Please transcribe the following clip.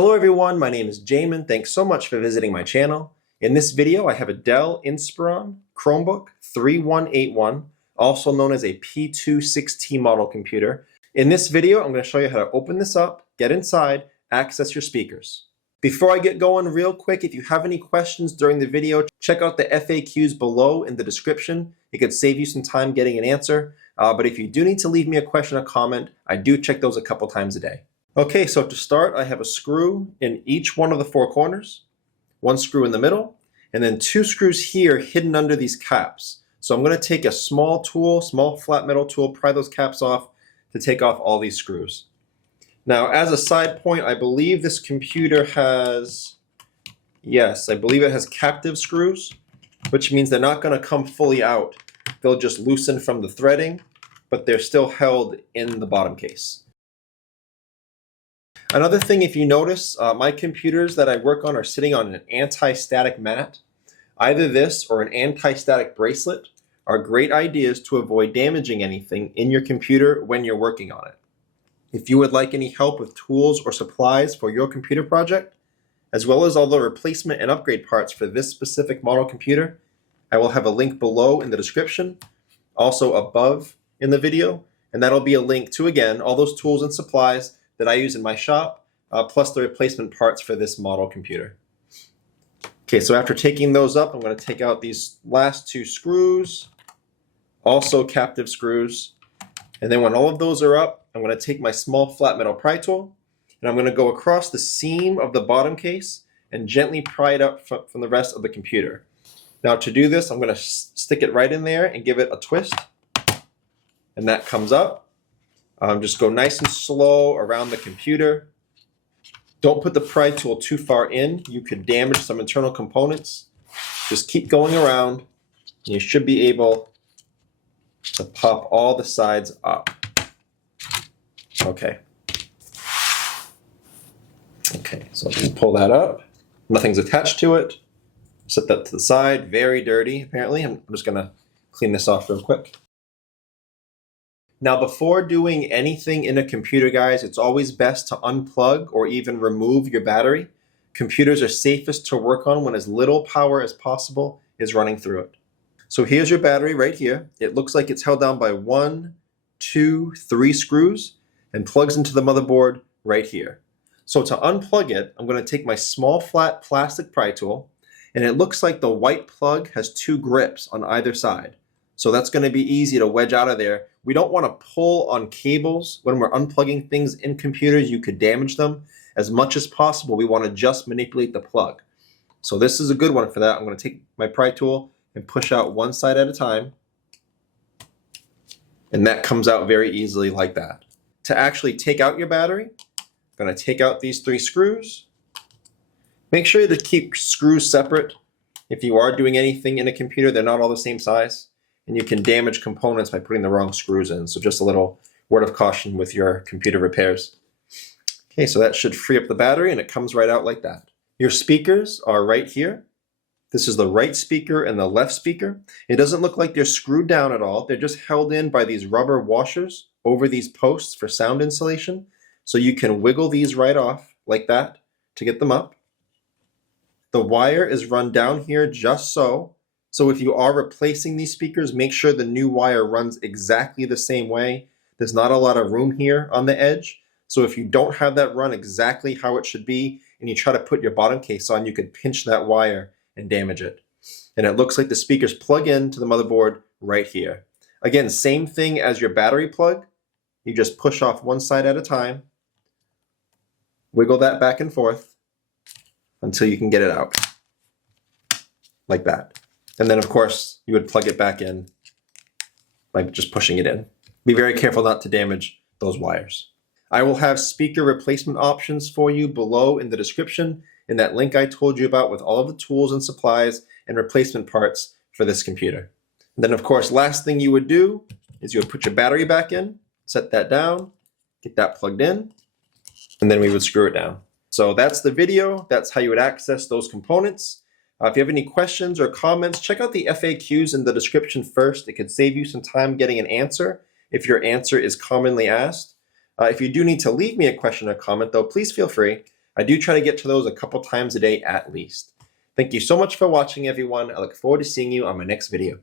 Hello everyone, my name is Jamin. Thanks so much for visiting my channel. In this video, I have a Dell Inspiron Chromebook 3181, also known as a P26T model computer. In this video, I'm going to show you how to open this up, get inside, access your speakers. Before I get going real quick, if you have any questions during the video, check out the FAQs below in the description. It could save you some time getting an answer. But if you do need to leave me a question or comment, I do check those a couple times a day. Okay, so to start, I have a screw in each one of the four corners, one screw in the middle, and then two screws here hidden under these caps. So I'm going to take a small tool, small flat metal tool, pry those caps off to take off all these screws. Now, as a side point, I believe this computer has, yes, I believe it has captive screws, which means they're not going to come fully out. They'll just loosen from the threading, but they're still held in the bottom case. Another thing, if you notice, my computers that I work on are sitting on an anti-static mat. Either this or an anti-static bracelet are great ideas to avoid damaging anything in your computer when you're working on it. If you would like any help with tools or supplies for your computer project, as well as all the replacement and upgrade parts for this specific model computer, I will have a link below in the description, also above in the video, and that'll be a link to, again, all those tools and supplies that I use in my shop, plus the replacement parts for this model computer. Okay, so after taking those up, I'm going to take out these last two screws, also captive screws, and then when all of those are up, I'm going to take my small flat metal pry tool, and I'm going to go across the seam of the bottom case and gently pry it up from the rest of the computer. Now to do this, I'm going to stick it right in there and give it a twist, and that comes up. Just go nice and slow around the computer. Don't put the pry tool too far in. You could damage some internal components. Just keep going around, and you should be able to pop all the sides up. Okay. Okay, so we'll pull that up. Nothing's attached to it. Set that to the side. Very dirty, apparently. I'm just going to clean this off real quick. Now, before doing anything in a computer, guys, it's always best to unplug or even remove your battery. Computers are safest to work on when as little power as possible is running through it. So here's your battery right here. It looks like it's held down by 1, 2, 3 screws and plugs into the motherboard right here. So to unplug it, I'm going to take my small flat plastic pry tool, and it looks like the white plug has 2 grips on either side. So that's going to be easy to wedge out of there. We don't want to pull on cables when we're unplugging things in computers. You could damage them. As much as possible, we want to just manipulate the plug. So this is a good one for that. I'm going to take my pry tool and push out one side at a time. And that comes out very easily like that. To actually take out your battery, I'm going to take out these 3 screws. Make sure to keep screws separate. If you are doing anything in a computer, they're not all the same size. And you can damage components by putting the wrong screws in. So just a little word of caution with your computer repairs. Okay, so that should free up the battery, and it comes right out like that. Your speakers are right here. This is the right speaker and the left speaker. It doesn't look like they're screwed down at all. They're just held in by these rubber washers over these posts for sound insulation. So you can wiggle these right off like that to get them up. The wire is run down here just so. So if you are replacing these speakers, make sure the new wire runs exactly the same way. There's not a lot of room here on the edge. So if you don't have that run exactly how it should be, and you try to put your bottom case on, you could pinch that wire and damage it. And it looks like the speakers plug into the motherboard right here. Again, same thing as your battery plug. You just push off one side at a time, wiggle that back and forth until you can get it out, like that. And then, of course, you would plug it back in by just pushing it in. Be very careful not to damage those wires. I will have speaker replacement options for you below in the description in that link I told you about with all of the tools and supplies and replacement parts for this computer. And then, of course, last thing you would do is you would put your battery back in, set that down, get that plugged in, and then we would screw it down. So that's the video. That's how you would access those components. If you have any questions or comments, check out the FAQs in the description first. It could save you some time getting an answer if your answer is commonly asked. If you do need to leave me a question or comment, though, please feel free. I do try to get to those a couple times a day at least. Thank you so much for watching, everyone. I look forward to seeing you on my next video.